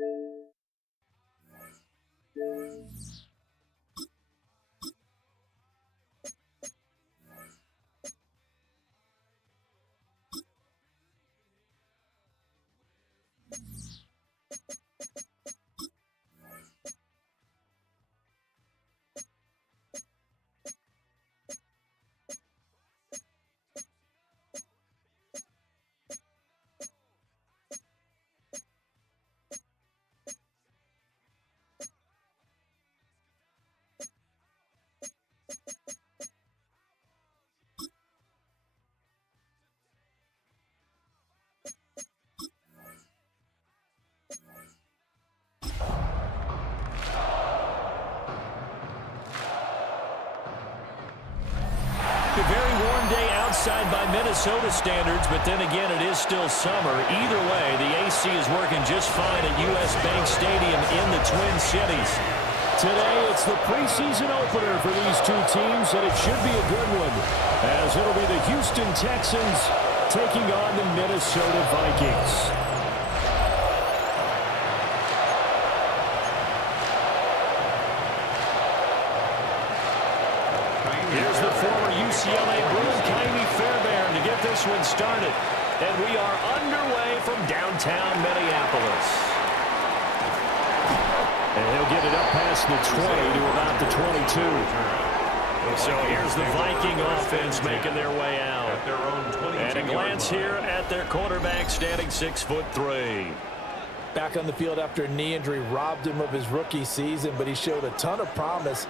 A very warm day outside by Minnesota standards, but then again, it is still summer. Either way, the AC is working just fine at U.S. Bank Stadium in the Twin Cities. Today, it's the preseason opener for these two teams, and it should be a good one, as it'll be the Houston Texans taking on the Minnesota Vikings. Here's the former UCLA Bruin, Kymie Fairbairn, to get this one started. And we are underway from downtown Minneapolis. And he'll get it up past the 20 to about the 22. So here's the Viking offense making their way out. And a glance here at their quarterback, standing 6'3". Back on the field after a knee injury robbed him of his rookie season, but he showed a ton of promise.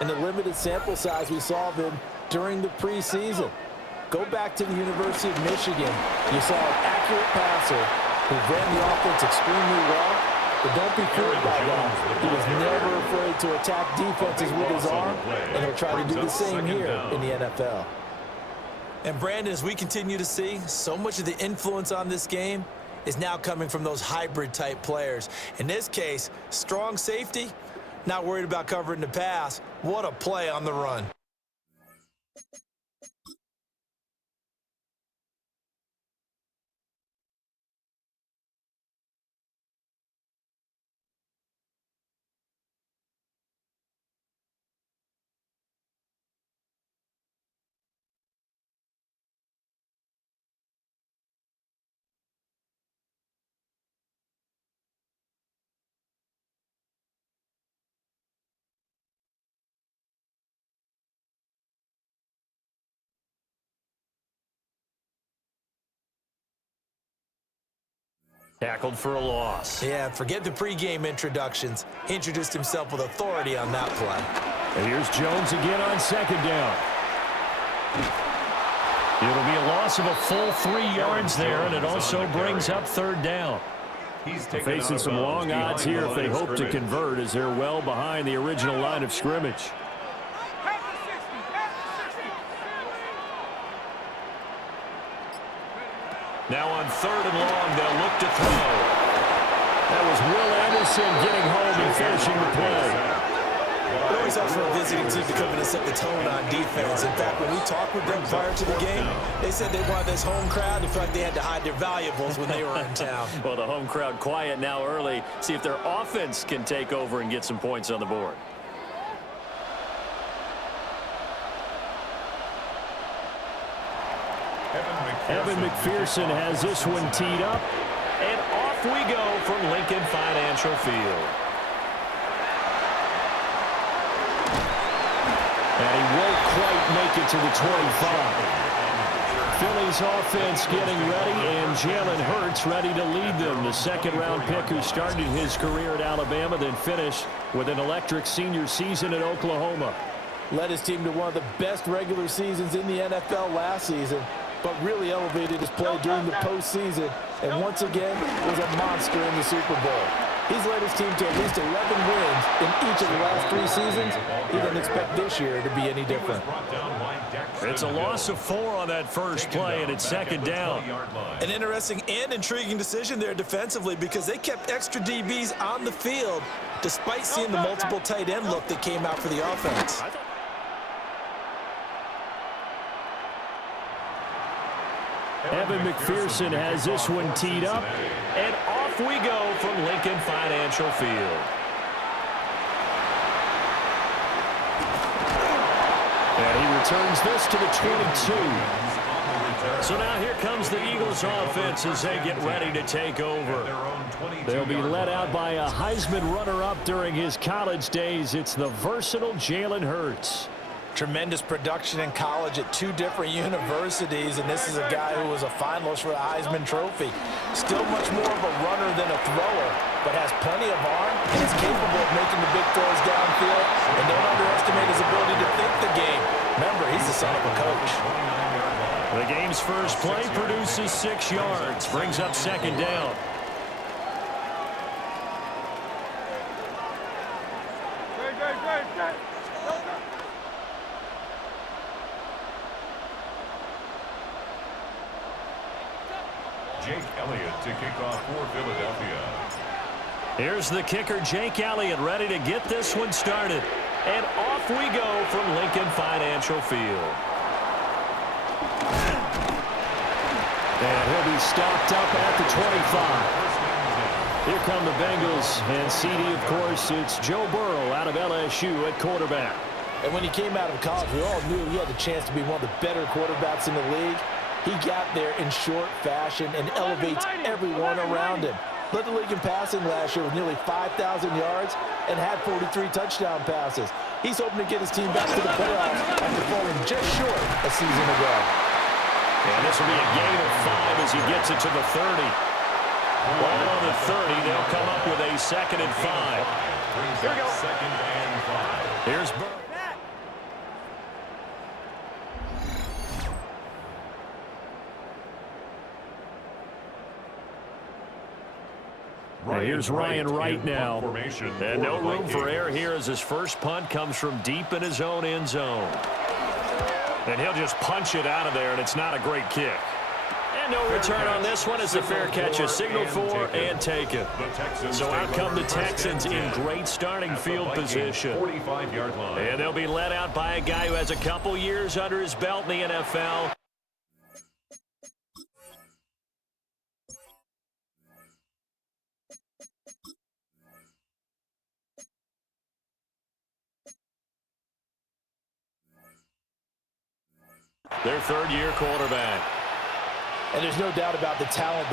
And the limited sample size we saw of him during the preseason. Go back to the University of Michigan. You saw an accurate passer who ran the offense extremely well, but don't be fooled by that. He was never afraid to attack defenses with his arm, and he'll try to do the same here in the NFL. And Brandon, as we continue to see, so much of the influence on this game is now coming from those hybrid-type players. In this case, strong safety, not worried about covering the pass. What a play on the run. Tackled for a loss. Yeah, forget the pregame introductions. He introduced himself with authority on that play. And here's Jones again on second down. It'll be a loss of a full 3 yards there, and it also brings up third down. They're facing some long odds here if they hope to convert, as they're well behind the original line of scrimmage. Now on third and long, they'll look to throw. That was Will Anderson getting home and finishing the play. It always helps for a visiting team to come in and set the tone on defense. In fact, when we talked with them prior to the game, they said they wanted this home crowd to feel like they had to hide their valuables when they were in town. Well, the home crowd quiet now early. See if their offense can take over and get some points on the board. Evan McPherson has this one teed up. And off we go from Lincoln Financial Field. And he won't quite make it to the 25. Philly's offense getting ready, and Jalen Hurts ready to lead them. The second-round pick who started his career at Alabama, then finished with an electric senior season at Oklahoma. Led his team to one of the best regular seasons in the NFL last season, but really elevated his play during the postseason, and once again was a monster in the Super Bowl. He's led his team to at least 11 wins in each of the last 3 seasons. He doesn't expect this year to be any different. It's a loss of 4 on that first play, and it's second down. An interesting and intriguing decision there defensively, because they kept extra DBs on the field despite seeing the multiple tight end look that came out for the offense. Evan McPherson has this one teed up. And off we go from Lincoln Financial Field. And he returns this to the 22. So now here comes the Eagles offense as they get ready to take over. They'll be led out by a Heisman runner-up during his college days. It's the versatile Jalen Hurts. Tremendous production in college at 2 different universities, and this is a guy who was a finalist for the Heisman Trophy. Still much more of a runner than a thrower, but has plenty of arm and is capable of making the big throws downfield. And don't underestimate his ability to think the game. Remember, he's the son of a coach. The game's first play produces 6 yards, brings up second down. Jake Elliott to kick off for Philadelphia. Here's the kicker, Jake Elliott, ready to get this one started. And off we go from Lincoln Financial Field. And he'll be stopped up at the 25. Here come the Bengals, and CD, of course, it's Joe Burrow out of LSU at quarterback. And when he came out of college, we all knew he had the chance to be one of the better quarterbacks in the league. He got there in short fashion and elevates everyone around him. Led the league in passing last year with nearly 5,000 yards and had 43 touchdown passes. He's hoping to get his team back to the playoffs after falling just short a season ago. And this will be a gain of 5 as he gets it to the 30. Right on the 30, they'll come up with a 2nd and 5. Here we go. 2nd and 5. Here's Burrow. Here's Ryan Wright now. And no room for error here as his first punt comes from deep in his own end zone. And he'll just punch it out of there, and it's not a great kick. And no return on this one as the fair catch is signaled for and taken. So out come the Texans in great starting field position. 45-yard line. And they'll be led out by a guy who has a couple years under his belt in the NFL. Their 3rd-year quarterback. And there's no doubt about the talent.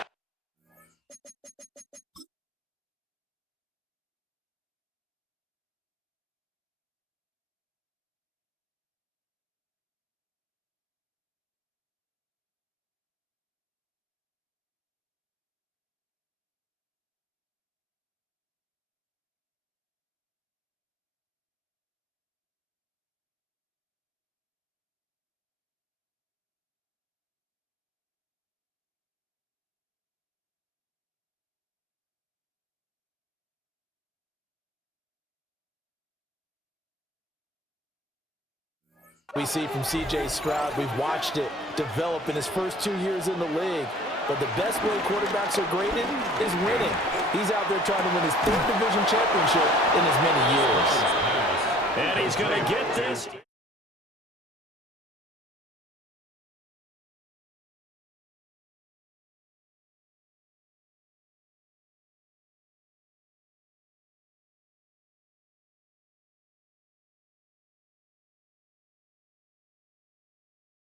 We see from C.J. Stroud, we've watched it develop in his first 2 years in the league. But the best way quarterbacks are graded is winning. He's out there trying to win his 3rd division championship in as many years. And he's going to get this.